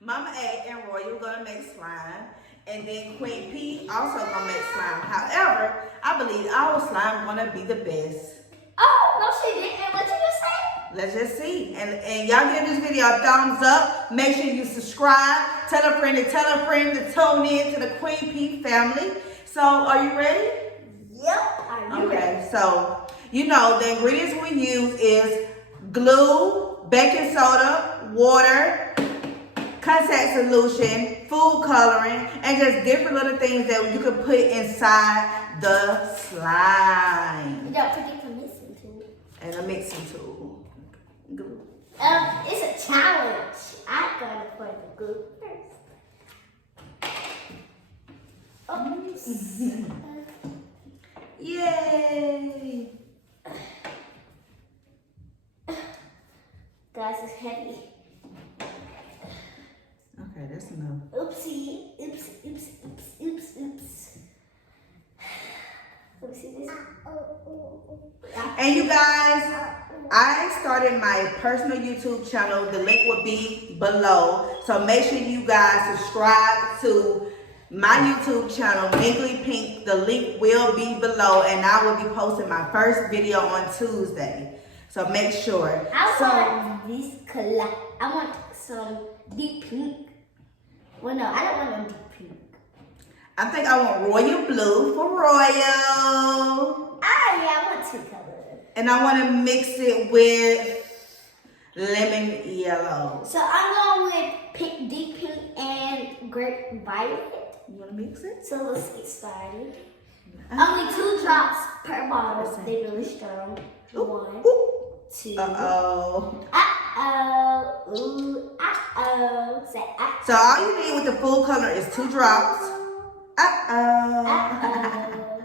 Mama A and Royal gonna make slime. And then Queen P also gonna make slime. However, I believe our slime gonna be the best. Oh, no she didn't. What you just say? Let's just see. And y'all give this video a thumbs up. Make sure you subscribe. Tell a friend to tune in to the Queen P family. So, are you ready? Yep. Are you ready? So, you know, the ingredients we use is glue, baking soda, water, contact solution, food coloring, and just different little things that you can put inside the slime. You got pretty for mixing tool. And a mixing tool. Glue. It's a challenge. I gotta put the glue first. Oh. Yay! Guys, it's heavy. Okay, that's enough. Oopsie. Oops. Let me see this. And you guys, I started my personal YouTube channel. The link will be below. So make sure you guys subscribe to my YouTube channel, Mingly Pink. The link will be below, and I will be posting my first video on Tuesday. So make sure. I want this color. I want some deep pink. Well, no, I don't want no deep pink. I think I want royal blue for royal. I want two colors. And I want to mix it with lemon yellow. So I'm going with pink, deep pink and grape violet. You want to mix it? So let's get started. Only 2 drops per bottle. They're really strong. 1, 2. Uh-oh. Uh-oh. Ooh. Uh-oh. Say uh-oh. So all you need with the food color is 2 drops. Uh-oh. Uh-oh.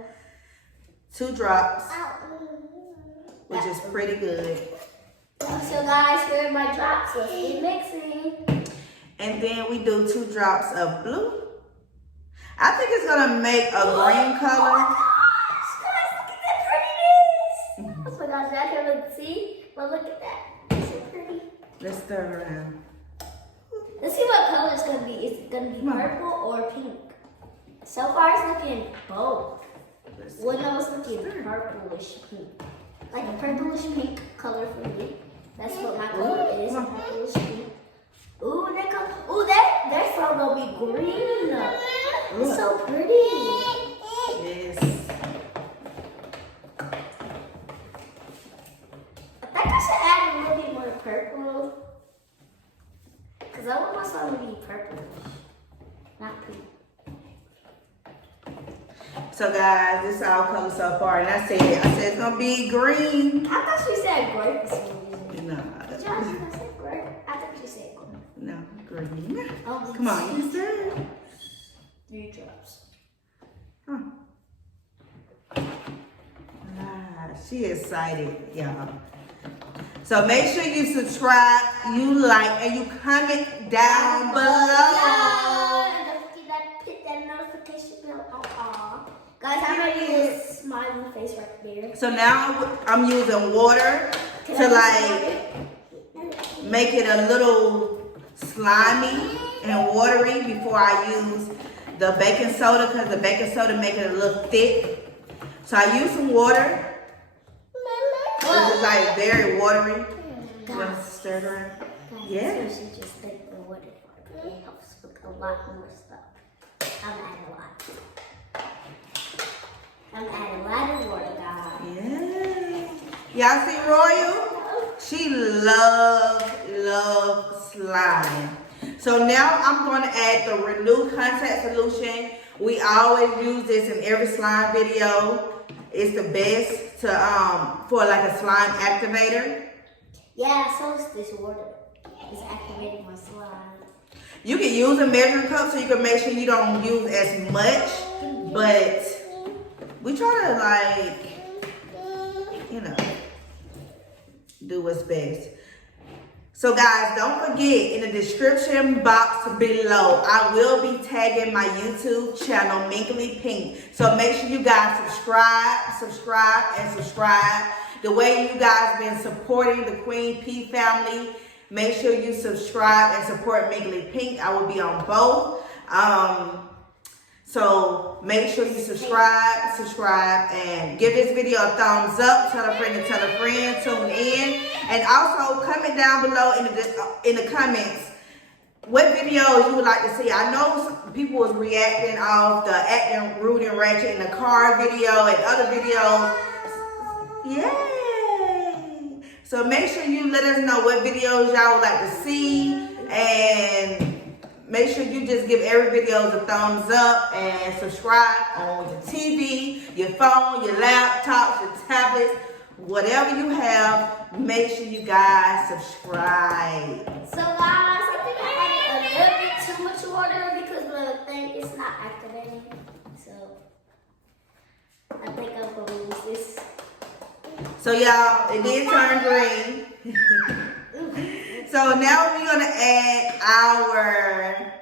2 drops, which is pretty good. So guys, here are my drops. Let's get mixing. And then we do 2 drops of blue. I think it's gonna make a green color. Oh my gosh, guys, look at that prettiness. Oh my gosh, y'all can look, see? But look at that. It's so pretty. Let's stir it around. Let's see what color it's gonna be. Is it gonna be purple or pink? So far it's looking both. Well, no, it's looking purplish pink. Like a purplish pink color for me. That's what my color is. Purplish pink. Ooh, that color. Ooh, that flower gonna be green. It's so pretty. Yes. I think I should add a little bit more purple. Because I want my slime to be purplish, not pink. So guys, this is our color so far, and I said it's gonna be green. I thought she said grape for some reason. No, Did y'all see I said grape? I think she said grape. no, green. Oh, Come on, you stir it. 3 drops. She excited, y'all. So make sure you subscribe, you like, and you comment down below. And don't forget to hit that notification bell on all. Guys, I'm gonna use a smiley face right there. So now I'm using water to like make it a little slimy and watery before I use the baking soda, because the baking soda make it a little thick. So I use some water. This is like very watery. You want to stir it around? Yeah. So she just take the water for it. It helps with a lot more stuff. I'm adding a lot. I'm adding a lot of water, guys. Yeah. Y'all see Royal? She loves slime. So now I'm going to add the Renew Contact Solution. We always use this in every slime video. It's the best to for like a slime activator. Yeah, so is this water. It's activating my slime. You can use a measuring cup so you can make sure you don't use as much, but we try to like, you know, do what's best. So guys, don't forget, in the description box below, I will be tagging my YouTube channel, Mingly Pink. So make sure you guys subscribe. The way you guys been supporting the Queen P family, Make sure you subscribe and support Mingly Pink. I will be on both. So make sure you subscribe, and give this video a thumbs up. Tell a friend to tell a friend. Tune in, and also comment down below in the comments what videos you would like to see. I know some people was reacting off the acting rude and ratchet in the car video and other videos. Yay! So make sure you let us know what videos y'all would like to see, and make sure you just give every video a thumbs up and subscribe on your TV, your phone, your laptops, your tablets, whatever you have. Make sure you guys subscribe. So guys, I think I added a little bit too much water because the thing is not activating. So I think I'm gonna use this. So y'all, it did turn green. So now we're gonna add our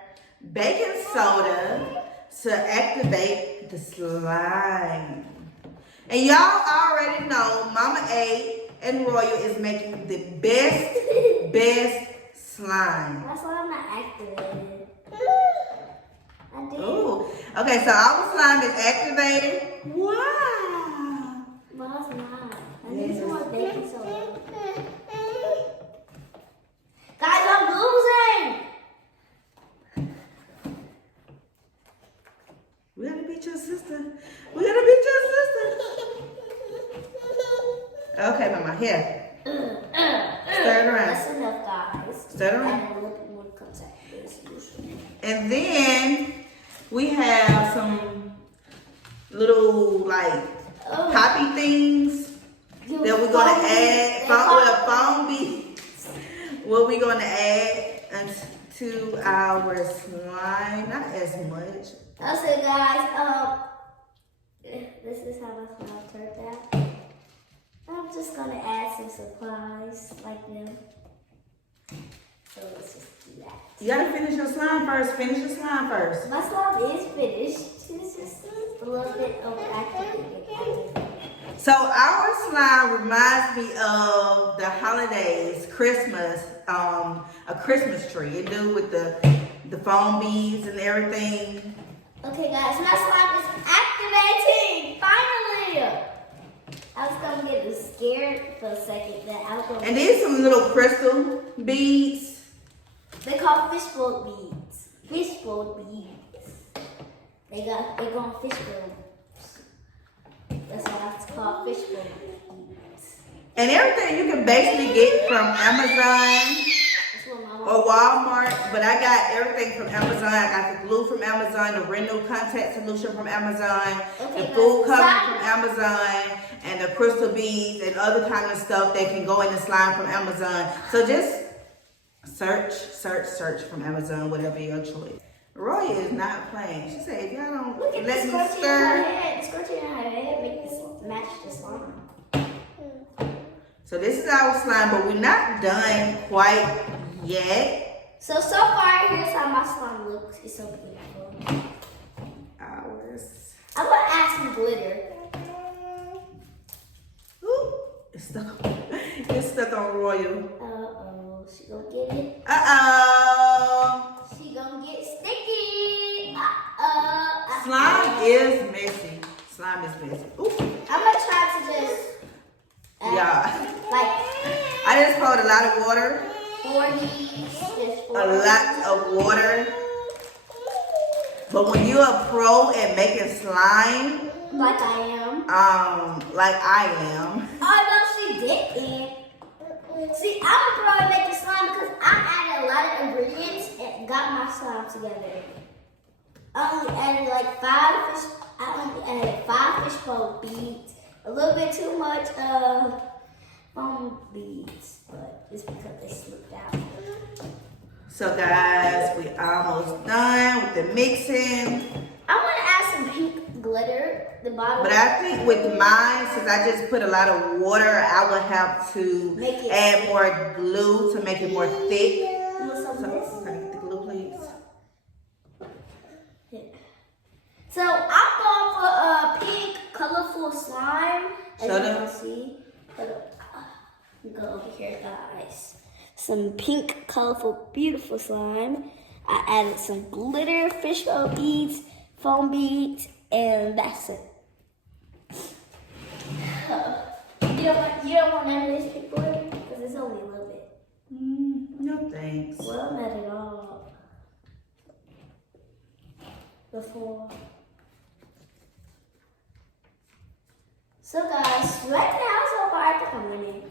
baking soda to activate the slime. And y'all already know Mama A and Royal is making the best slime. That's why I'm not activated. I did. Ooh. Okay, so our slime is activated. Wow. But it's not. I need some more baking soda. Guys, I'm losing. We gotta beat your sister. We gotta beat your sister. Okay, Mama, here. Stir it around. That's enough, guys. Stir it around. Add a little bit more contact to this solution. And then we have some little like poppy things that we're gonna add. Foam beads. What we're gonna add to our slime. Not as much. Also, guys, this is how my slime turned out. I'm just gonna add some supplies like them. So let's just do that. You gotta finish your slime first. Finish your slime first. My slime is finished. It's just a little bit overactivated. So our slime reminds me of the holidays, Christmas, a Christmas tree. It do with the foam beads and everything. Okay, guys, my slime is activating. Finally. I was gonna get scared for a second that I was gonna. And these some little crystal beads. They call fishbowl beads. Fishbowl beads. They go on fishbowl. That's why it's called fishbowl beads. And everything you can basically get from Amazon or Walmart, but I got everything from Amazon. I got the glue from Amazon, the Renew contact solution from Amazon, the food coloring from Amazon, and the crystal beads and other kind of stuff that can go in the slime from Amazon. So just search from Amazon, whatever your choice. Roya is not playing. She said, if y'all don't let me stir. The squirting in her head make this match the slime. So this is our slime, but we're not done quite yet. So far, here's how my slime looks. It's so beautiful. Ours. I'm gonna add some glitter. Ooh, it's stuck on Royal. Uh-oh, she gonna get it. Uh-oh. She gonna get sticky. Slime is messy. Slime is messy. Ooh. I'm gonna try to just Yeah. like I just poured a lot of water. 40. A lot of water. But when you're a pro at making slime, Like I am. like I am. Oh no, she didn't. See, I'm a pro at making slime because I added a lot of ingredients and got my slime together. I only added like 5 fishbowl beads. A little bit too much foam beads, but it's because they slipped out. So guys, we almost done with the mixing. I want to add some pink glitter. The bottom. But I think with mine, since I just put a lot of water, I would have to add more glue to make it more thick. So, can I get the glue, please? Yeah. So I'm going for a pink, colorful slime. As you can see. Go over here, guys. some pink, colorful, beautiful slime. I added some glitter, fish oil beads, foam beads, and that's it. You don't want none of this pink glitter? Because it's only a little bit. No thanks. Well, not at all. Before. So guys, right now so far I think I'm winning.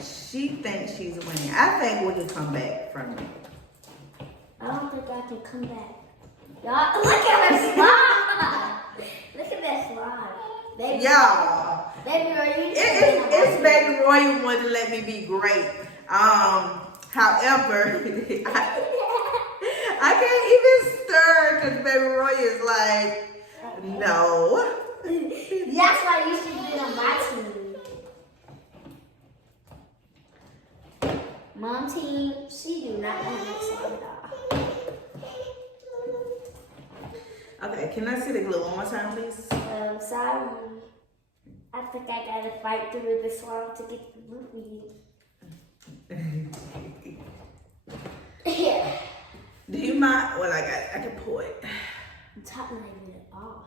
She thinks she's winning. I think we can come back from it. I don't think I can come back. Y'all, look at her slime. Look at that slime. Baby, Y'all, Baby Roy, it's Baby Roy who wanted to let me be great. However, I can't even stir because Baby Roy is like, no. That's why you should be on my team. Mom team, she do not want to slime at all. Okay, can I see the glue one more time, please? Sorry. I think I gotta fight through this slime to get the movie. Here. Do you mind? Well, I can pour it. I'm top not even at all.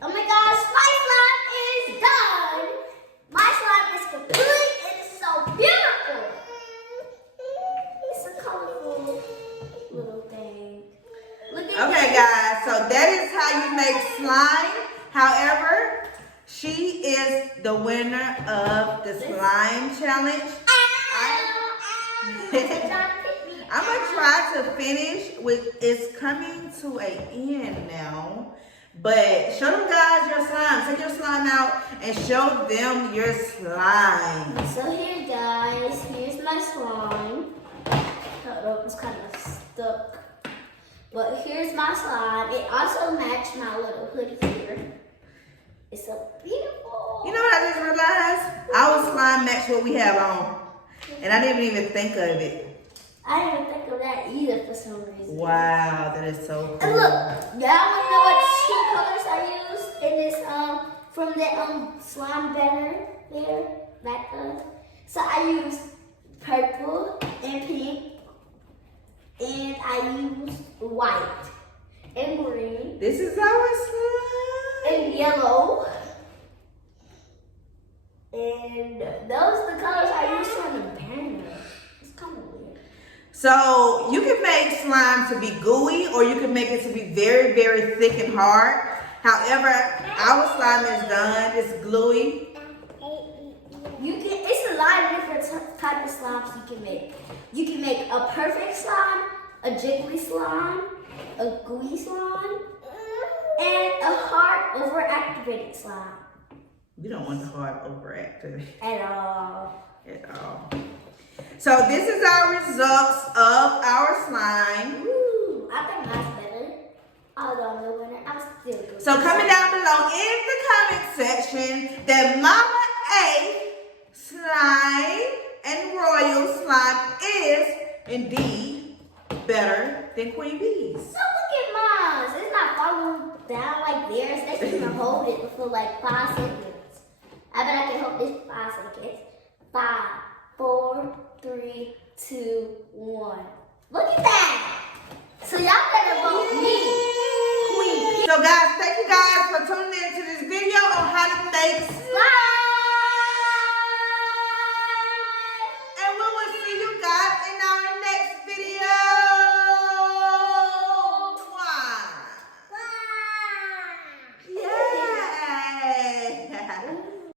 Oh my gosh, my slime is done. My slime is complete. It is so beautiful. It's a colorful little thing. Look at Okay, guys, so that is how you make slime. However, she is the winner of the slime challenge. I'm gonna try to finish with. It's coming to an end now, but show them guys your slime. Take your slime out and show them your slime. So here, guys, here's my slime. Oh, it's kind of stuck. But here's my slime. It also matched my little hoodie here. It's so beautiful. You know what I just realized? Our slime matched what we have on, and I didn't even think of it. I didn't even think of that either for some reason. Wow, that is so cool. And look, y'all want to know what two colors I used in this from the slime banner there, that color? So I used purple and pink, and I used white and green This is our slime. and yellow. And those are the colors I used from the banner. It's kind of weird. So you can make slime to be gooey, or you can make it to be very, very thick and hard. However, our slime is done. It's gluey. It's a lot of different type of slimes you can make. You can make a perfect slime, a jiggly slime, a gooey slime, and a hard overactivated slime. You don't want the hard overactive At all. at all. So this is our results of our slime. Ooh, I think mine's better. Although I'm the winner, I'm still good. So coming down below in the comment section that Mama A slime and Royal slime is indeed better than Queen Bee's. So look at mine. It's not falling down like theirs. They can even hold it for like 5 seconds. I bet I can hold this for 5 seconds. 5, 4, 3, 2, 1. Look at that. So y'all better vote me, Queen. So guys, thank you guys for tuning in to this video on how to make slime.